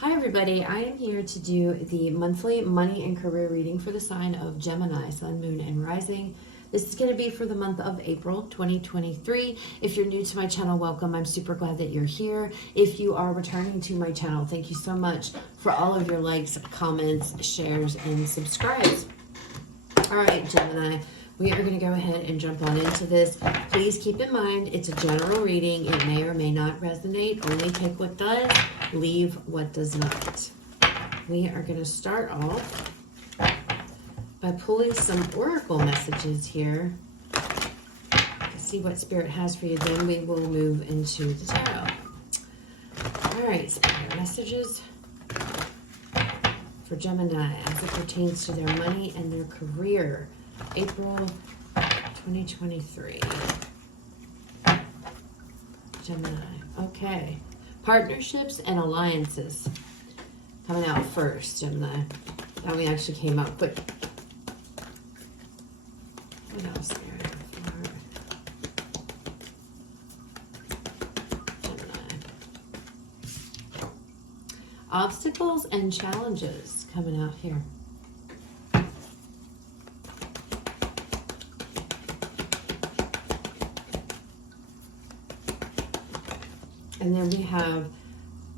Hi everybody, I am here to do the monthly money and career reading for the sign of Gemini, Sun, Moon, and Rising. This is going to be for the month of April 2023. If you're new to my channel, welcome. I'm super glad that you're here. If you are returning to my channel, thank you so much for all of your likes, comments, shares, and subscribes. All right, Gemini, we are going to go ahead and jump on into this. Please keep in mind, it's a general reading. It may or may not resonate. Only take what does, leave what does not. We are going to start off by pulling some oracle messages here to see what Spirit has for you. Then we will move into the tarot. All right, Spirit messages for Gemini as it pertains to their money and their career. April 2023. Gemini. Okay. Partnerships and alliances. Coming out first, Gemini. That one actually came out quick. What else there? Gemini. Obstacles and challenges coming out here. And then we have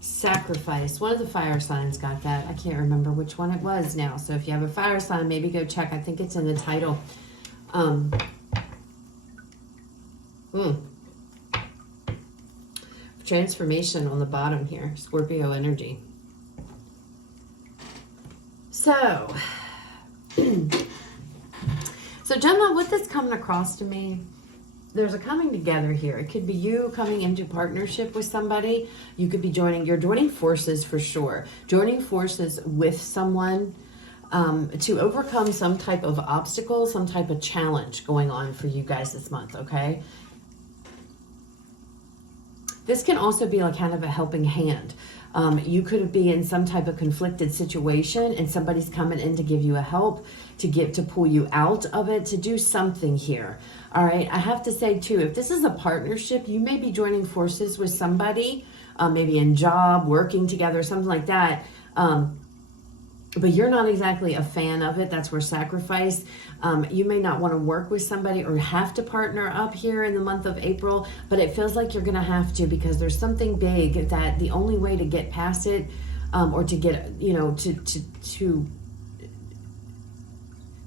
sacrifice. One of the fire signs got that. I can't remember which one it was now. So if you have a fire sign, maybe go check. I think it's in the title. Transformation on the bottom here. Scorpio energy. So, Gemini, with this coming across to me, there's a coming together here. It could be you coming into partnership with somebody. You could be you're joining forces for sure. Joining forces with someone to overcome some type of obstacle, some type of challenge going on for you guys this month, okay? This can also be like kind of a helping hand. You could be in some type of conflicted situation and somebody's coming in to give you a help, to pull you out of it, to do something here. All right, I have to say too, if this is a partnership, you may be joining forces with somebody, maybe in job, working together, something like that. But you're not exactly a fan of it. That's where sacrifice. You may not want to work with somebody or have to partner up here in the month of April, but it feels like you're going to have to, because there's something big that the only way to get past it, or to get,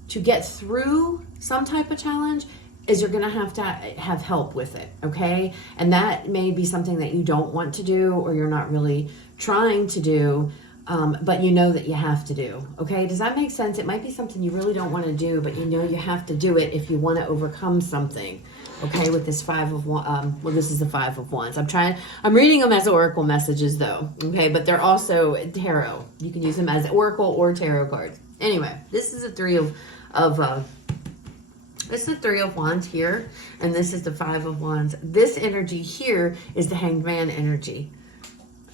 to get through some type of challenge, is you're going to have help with it, okay? And that may be something that you don't want to do, or you're not really trying to do, but you know that you have to do, okay? Does that make sense? It might be something you really don't want to do, but you know you have to do it if you want to overcome something, okay? With this this is the Five of Wands. I'm reading them as oracle messages though, okay? But they're also tarot. You can use them as oracle or tarot cards. Anyway, this is the Three of Wands here, and this is the Five of Wands. This energy here is the Hanged Man energy,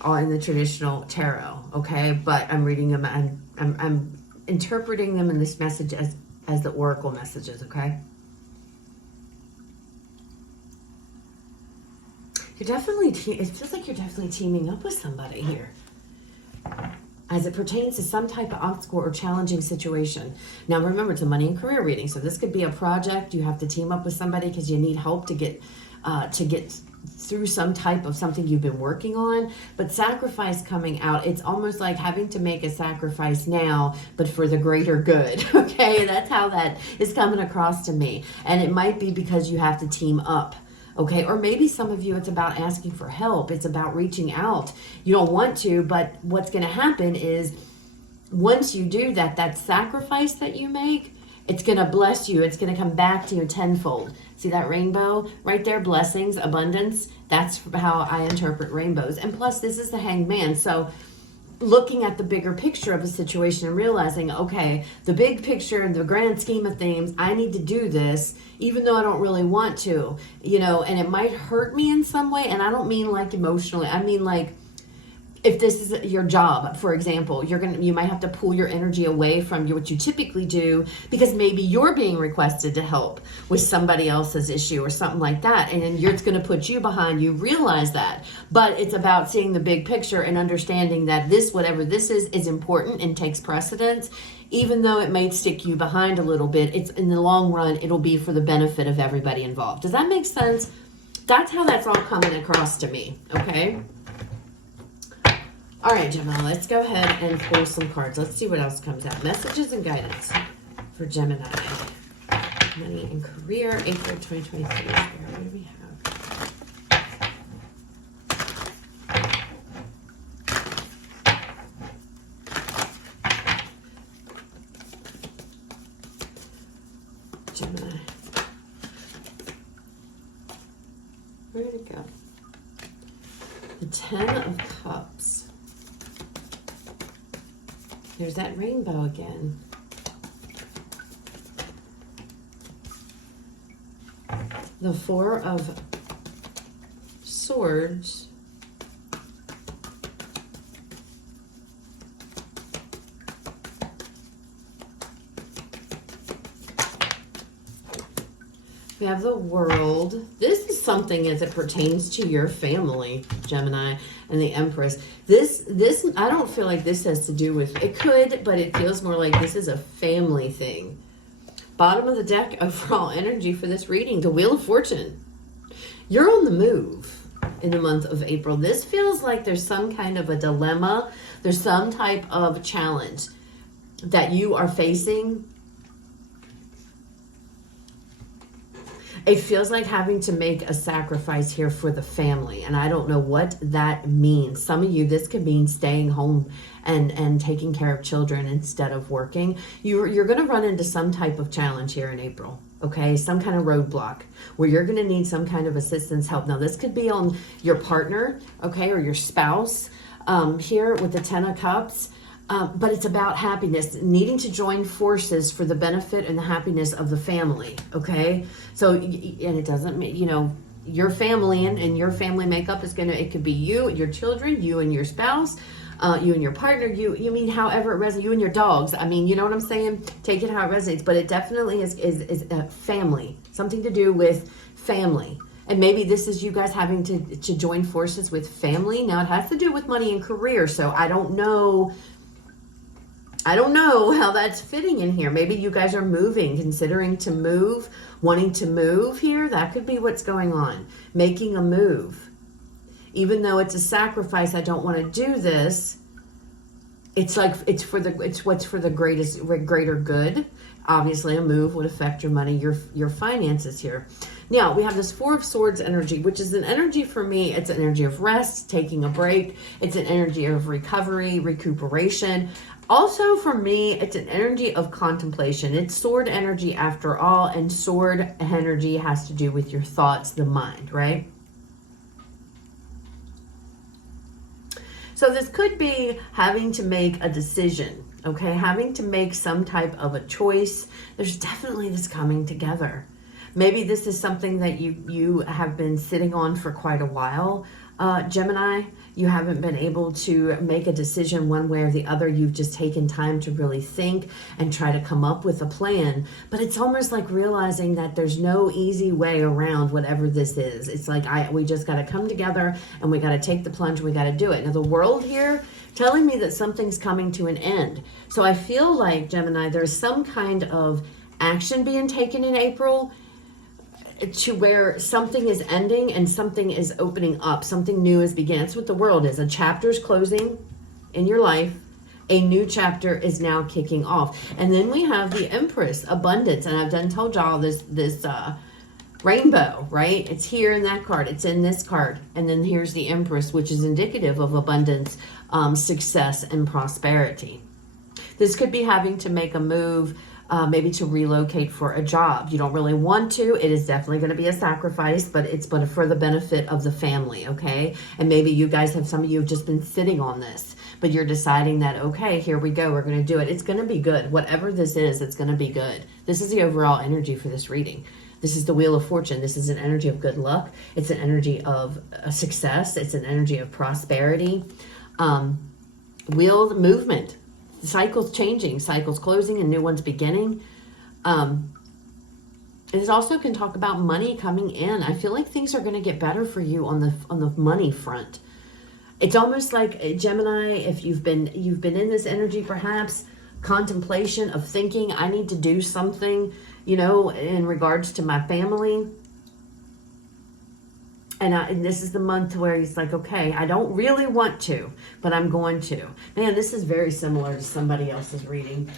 all in the traditional tarot, okay? But I'm reading them and I'm interpreting them in this message as the oracle messages, okay? It feels like you're definitely teaming up with somebody here, as it pertains to some type of obstacle or challenging situation. Now remember, it's a money and career reading, so this could be a project. You have to team up with somebody because you need help to get through some type of something you've been working on. But sacrifice coming out, it's almost like having to make a sacrifice now, but for the greater good, okay? That's how that is coming across to me. And it might be because you have to team up, okay? Or maybe some of you, it's about asking for help. It's about reaching out. You don't want to, but what's going to happen is once you do that, that sacrifice that you make, it's going to bless you. It's going to come back to you tenfold. See that rainbow right there? Blessings, abundance. That's how I interpret rainbows. And plus, this is the Hanged Man. So looking at the bigger picture of a situation and realizing, okay, the big picture and the grand scheme of things, I need to do this, even though I don't really want to, and it might hurt me in some way. And I don't mean like emotionally. I mean like If this is your job, for example, you might have to pull your energy away from what you typically do because maybe you're being requested to help with somebody else's issue or something like that, and then it's going to put you behind. You realize that, but it's about seeing the big picture and understanding that whatever this is important and takes precedence. Even though it may stick you behind a little bit, it's in the long run, it'll be for the benefit of everybody involved. Does that make sense? That's how that's all coming across to me, okay? All right, Gemini, let's go ahead and pull some cards. Let's see what else comes out. Messages and guidance for Gemini. Money and career, April 2023. What do we have? Gemini. Where did it go? The 10 of Cups. There's that rainbow again. The 4 of Swords. We have the World. This is something as it pertains to your family, Gemini, and the Empress. This I don't feel like this has to do with, it could, but it feels more like this is a family thing. Bottom of the deck, overall energy for this reading, the Wheel of Fortune. You're on the move in the month of April. This feels like there's some kind of a dilemma. There's some type of challenge that you are facing. It feels like having to make a sacrifice here for the family. And I don't know what that means. Some of you, this could mean staying home and taking care of children instead of working. You're going to run into some type of challenge here in April. Okay, some kind of roadblock where you're going to need some kind of assistance, help. Now, this could be on your partner, okay, or your spouse here with the 10 of Cups. But it's about happiness, needing to join forces for the benefit and the happiness of the family, okay? So, and it doesn't mean, your family and your family makeup is it could be you, your children, you and your spouse, you and your partner, you mean however it resonates, you and your dogs. I mean, you know what I'm saying? Take it how it resonates, but it definitely is a family, something to do with family. And maybe this is you guys having to join forces with family. Now, it has to do with money and career, so I don't know how that's fitting in here. Maybe you guys are moving, considering to move, wanting to move here. That could be what's going on. Making a move. Even though it's a sacrifice, I don't want to do this. It's like it's what's for the greater good. Obviously, a move would affect your money, your finances here. Now, we have this 4 of Swords energy, which is an energy for me. It's an energy of rest, taking a break. It's an energy of recovery, recuperation. Also, for me, it's an energy of contemplation. It's sword energy after all, and sword energy has to do with your thoughts, the mind, right? So this could be having to make a decision, okay? Having to make some type of a choice. There's definitely this coming together. Maybe this is something that you have been sitting on for quite a while, Gemini. You haven't been able to make a decision one way or the other. You've just taken time to really think and try to come up with a plan. But it's almost like realizing that there's no easy way around whatever this is. It's like we just got to come together and we got to take the plunge. We got to do it. Now, the World here telling me that something's coming to an end. So I feel like, Gemini, there's some kind of action being taken in April to where something is ending and something is opening up. Something new is beginning. That's what the World is. A chapter is closing in your life. A new chapter is now kicking off. And then we have the Empress, abundance. And I've done told y'all this rainbow, right? It's here in that card. It's in this card. And then here's the Empress, which is indicative of abundance, success, and prosperity. This could be having to make a move, maybe to relocate for a job. You don't really want to. It is definitely going to be a sacrifice, but it's for the benefit of the family, okay? And maybe you guys some of you have just been sitting on this, but you're deciding that, okay, here we go. We're going to do it. It's going to be good. Whatever this is, it's going to be good. This is the overall energy for this reading. This is the Wheel of Fortune. This is an energy of good luck. It's an energy of success. It's an energy of prosperity. Wheel movement, cycles changing, cycles closing, and new ones beginning. It also can talk about money coming in. I feel like things are going to get better for you on the money front. It's almost like Gemini, if you've been in this energy, perhaps contemplation of thinking, I need to do something, in regards to my family. And this is the month where he's like, okay, I don't really want to, but I'm going to. Man, this is very similar to somebody else's reading.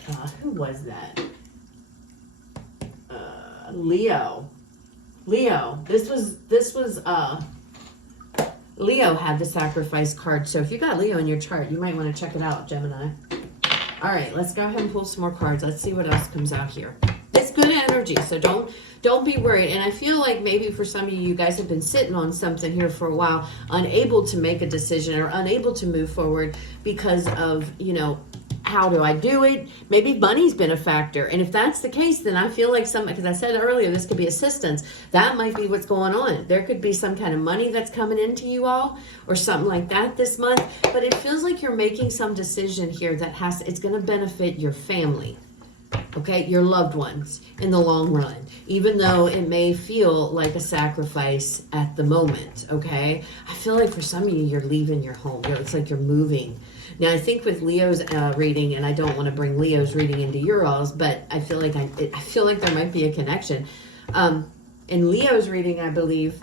Who was that? Leo. This was Leo had the sacrifice card. So if you got Leo in your chart, you might want to check it out, Gemini. All right, let's go ahead and pull some more cards. Let's see what else comes out here. It's good energy, so don't be worried. And I feel like maybe for some of you guys have been sitting on something here for a while, unable to make a decision or unable to move forward because of, how do I do it? Maybe money's been a factor. And if that's the case, then I feel like because I said earlier, this could be assistance. That might be what's going on. There could be some kind of money that's coming into you all or something like that this month. But it feels like you're making some decision here that it's going to benefit your family. Okay, your loved ones in the long run, even though it may feel like a sacrifice at the moment. Okay, I feel like for some of you, you're leaving your home. It's like you're moving. Now, I think with Leo's reading, and I don't want to bring Leo's reading into your all's, but I feel like I feel like there might be a connection. In Leo's reading, I believe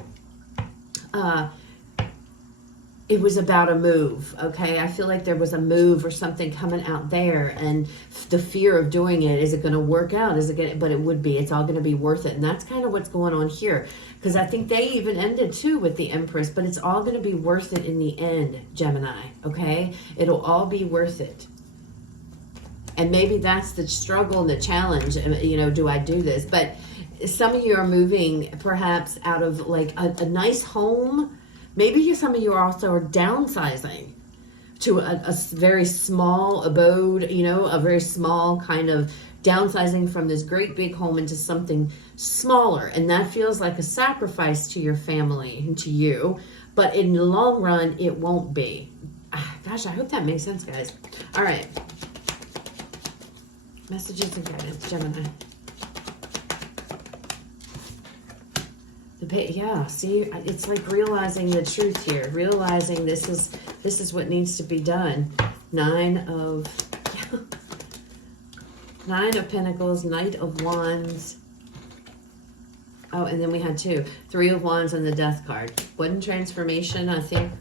it was about a move. Okay, I feel like there was a move or something coming out there, and the fear of doing it. Is it going to work out? Is it going? But it would be. It's all going to be worth it, and that's kind of what's going on here. Because I think they even ended too with the Empress, but it's all going to be worth it in the end, Gemini. Okay, it'll all be worth it. And maybe that's the struggle and the challenge. Do I do this? But some of you are moving perhaps out of like a nice home. Maybe some of you also are downsizing to a very small abode, a very small kind of downsizing from this great big home into something smaller. And that feels like a sacrifice to your family and to you. But in the long run, it won't be. Gosh, I hope that makes sense, guys. All right. Messages and guidance, Gemini. Yeah, see, it's like realizing the truth here, realizing this is what needs to be done. Nine of Pentacles, Knight of Wands. Oh, and then we had Three of Wands and the Death card. One transformation, I think.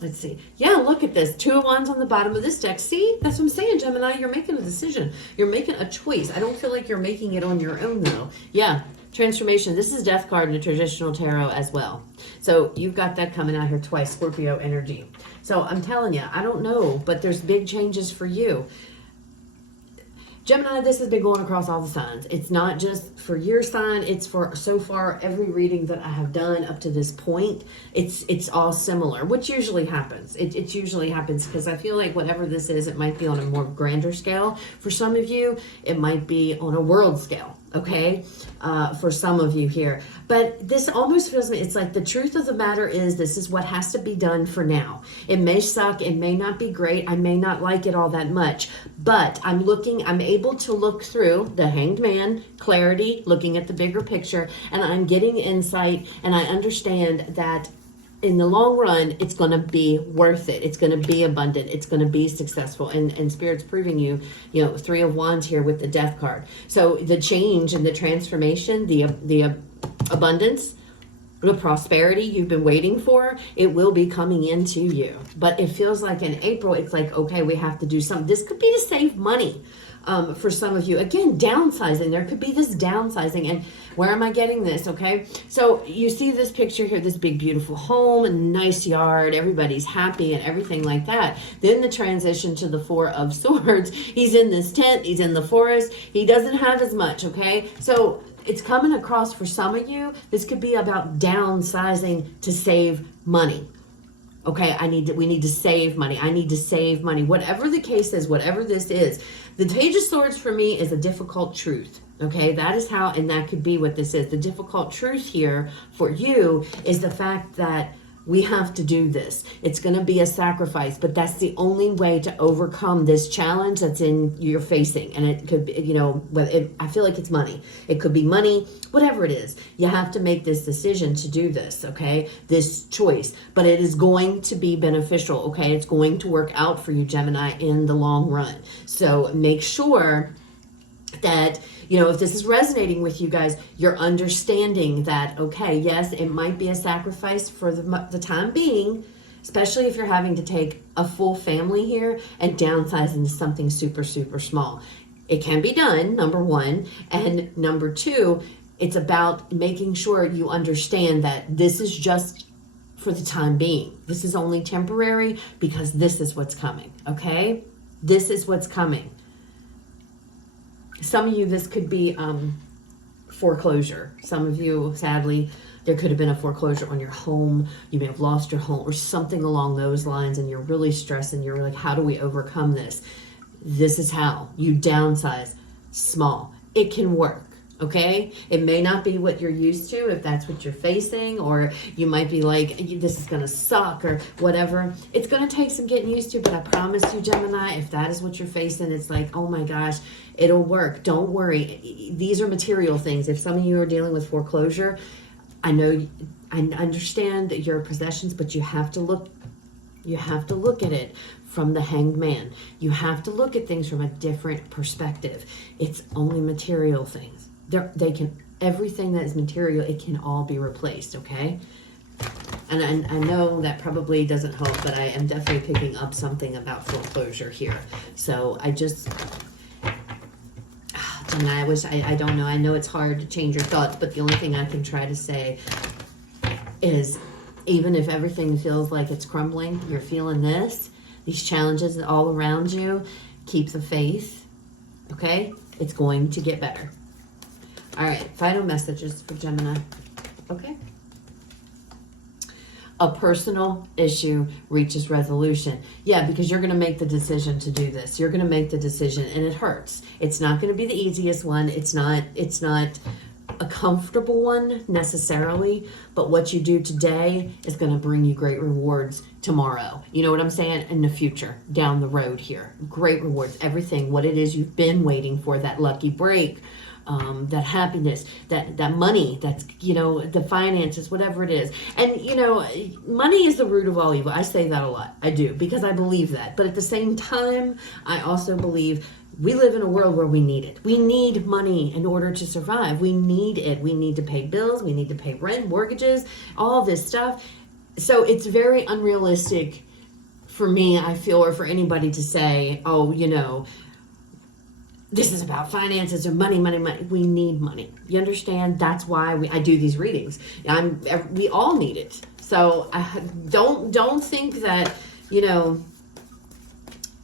Let's see. Yeah, look at this. Two of Wands on the bottom of this deck. See, that's what I'm saying, Gemini. You're making a decision. You're making a choice. I don't feel like you're making it on your own, though. Yeah. Transformation. This is Death card in the traditional tarot as well. So you've got that coming out here twice, Scorpio energy. So I'm telling you, I don't know, but there's big changes for you. Gemini, this has been going across all the signs. It's not just for your sign. It's for, so far, every reading that I have done up to this point. It's all similar, which usually happens. It usually happens because I feel like whatever this is, it might be on a more grander scale. For some of you, it might be on a world scale. Okay, for some of you here. But this almost feels me, it's like the truth of the matter is this is what has to be done for now. It may suck, it may not be great, I may not like it all that much, but I'm able to look through the Hanged Man, clarity, looking at the bigger picture, and I'm getting insight, and I understand that in the long run, it's going to be worth it. It's going to be abundant. It's going to be successful. And Spirit's proving you, Three of Wands here with the Death card. So the change and the transformation, the abundance, the prosperity you've been waiting for, it will be coming into you. But it feels like in April, it's like, okay, we have to do something. This could be to save money. For some of you, again, downsizing. There could be this downsizing. And where am I getting this? Okay. So you see this picture here, this big, beautiful home and nice yard. Everybody's happy and everything like that. Then the transition to the Four of Swords. He's in this tent. He's in the forest. He doesn't have as much. Okay. So it's coming across for some of you. This could be about downsizing to save money. Okay, we need to save money. I need to save money. Whatever the case is, whatever this is. The Page of Swords for me is a difficult truth. Okay, that is how, and that could be what this is. The difficult truth here for you is the fact that We have to do this. It's going to be a sacrifice, but that's the only way to overcome this challenge that's you're facing. And it could be, I feel like it's money. It could be money, whatever it is. You have to make this decision to do this, okay? This choice. But it is going to be beneficial, okay? It's going to work out for you, Gemini, in the long run. So make sure that, if this is resonating with you guys, you're understanding that, okay, yes, it might be a sacrifice for the time being, especially if you're having to take a full family here and downsize into something super, super small. It can be done, number one. And number two, it's about making sure you understand that this is just for the time being. This is only temporary because this is what's coming, okay? This is what's coming. Some of you, this could be foreclosure. Some of you, sadly, there could have been a foreclosure on your home. You may have lost your home or something along those lines, and you're really stressed and you're like, how do we overcome this? This is how you downsize small. It can work. Okay, it may not be what you're used to if that's what you're facing, or you might be like, this is gonna suck or whatever. It's gonna take some getting used to, but I promise you, Gemini, if that is what you're facing, it's like, oh my gosh, it'll work. Don't worry. These are material things. If some of you are dealing with foreclosure, I understand your possessions, but you have to look at it from the Hanged Man. You have to look at things from a different perspective. It's only material things. Everything that is material, it can all be replaced, okay? And I know that probably doesn't help, but I am definitely picking up something about foreclosure here. So I don't know. I know it's hard to change your thoughts, but the only thing I can try to say is, even if everything feels like it's crumbling, you're feeling these challenges all around you, keep the faith, okay? It's going to get better. All right, final messages for Gemini, okay? A personal issue reaches resolution. Yeah, because you're going to make the decision to do this. You're going to make the decision, and it hurts. It's not going to be the easiest one. It's not a comfortable one necessarily, but what you do today is going to bring you great rewards tomorrow. You know what I'm saying? In the future, down the road here. Great rewards. Everything, what it is you've been waiting for, that lucky break, that happiness, that money, that's, the finances, whatever it is. And, money is the root of all evil. I say that a lot. I do, because I believe that. But at the same time, I also believe we live in a world where we need it. We need money in order to survive. We need it. We need to pay bills. We need to pay rent, mortgages, all this stuff. So it's very unrealistic for me, I feel, or for anybody to say, oh, this is about finances or money. We need money. You understand? That's why I do these readings. We all need it. So don't think that,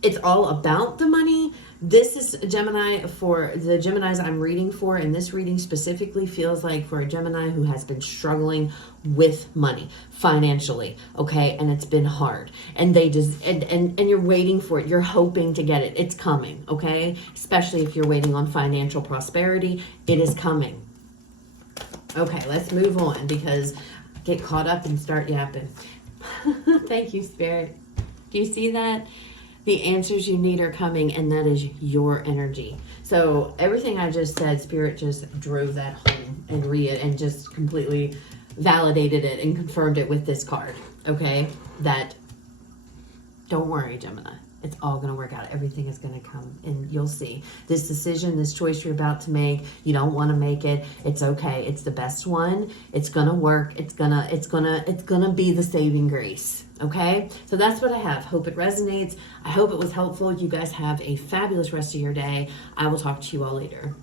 it's all about the money. This is Gemini. For the Geminis I'm reading for, and this reading specifically feels like for a Gemini who has been struggling with money financially, okay, and it's been hard, and they just and you're waiting for it. You're hoping to get it. It's coming, okay? Especially if you're waiting on financial prosperity, it is coming. Okay, let's move on because I get caught up and start yapping. Thank you, Spirit. Do you see that? The answers you need are coming, and that is your energy. So everything I just said, Spirit just drove that home and just completely validated it and confirmed it with this card, okay? That, don't worry, Gemini. It's all going to work out. Everything is going to come, and you'll see. This decision, this choice you're about to make, you don't want to make it. It's okay. It's the best one. It's going to work. It's going to be the saving grace. Okay? So that's what I have. Hope it resonates. I hope it was helpful. You guys have a fabulous rest of your day. I will talk to you all later.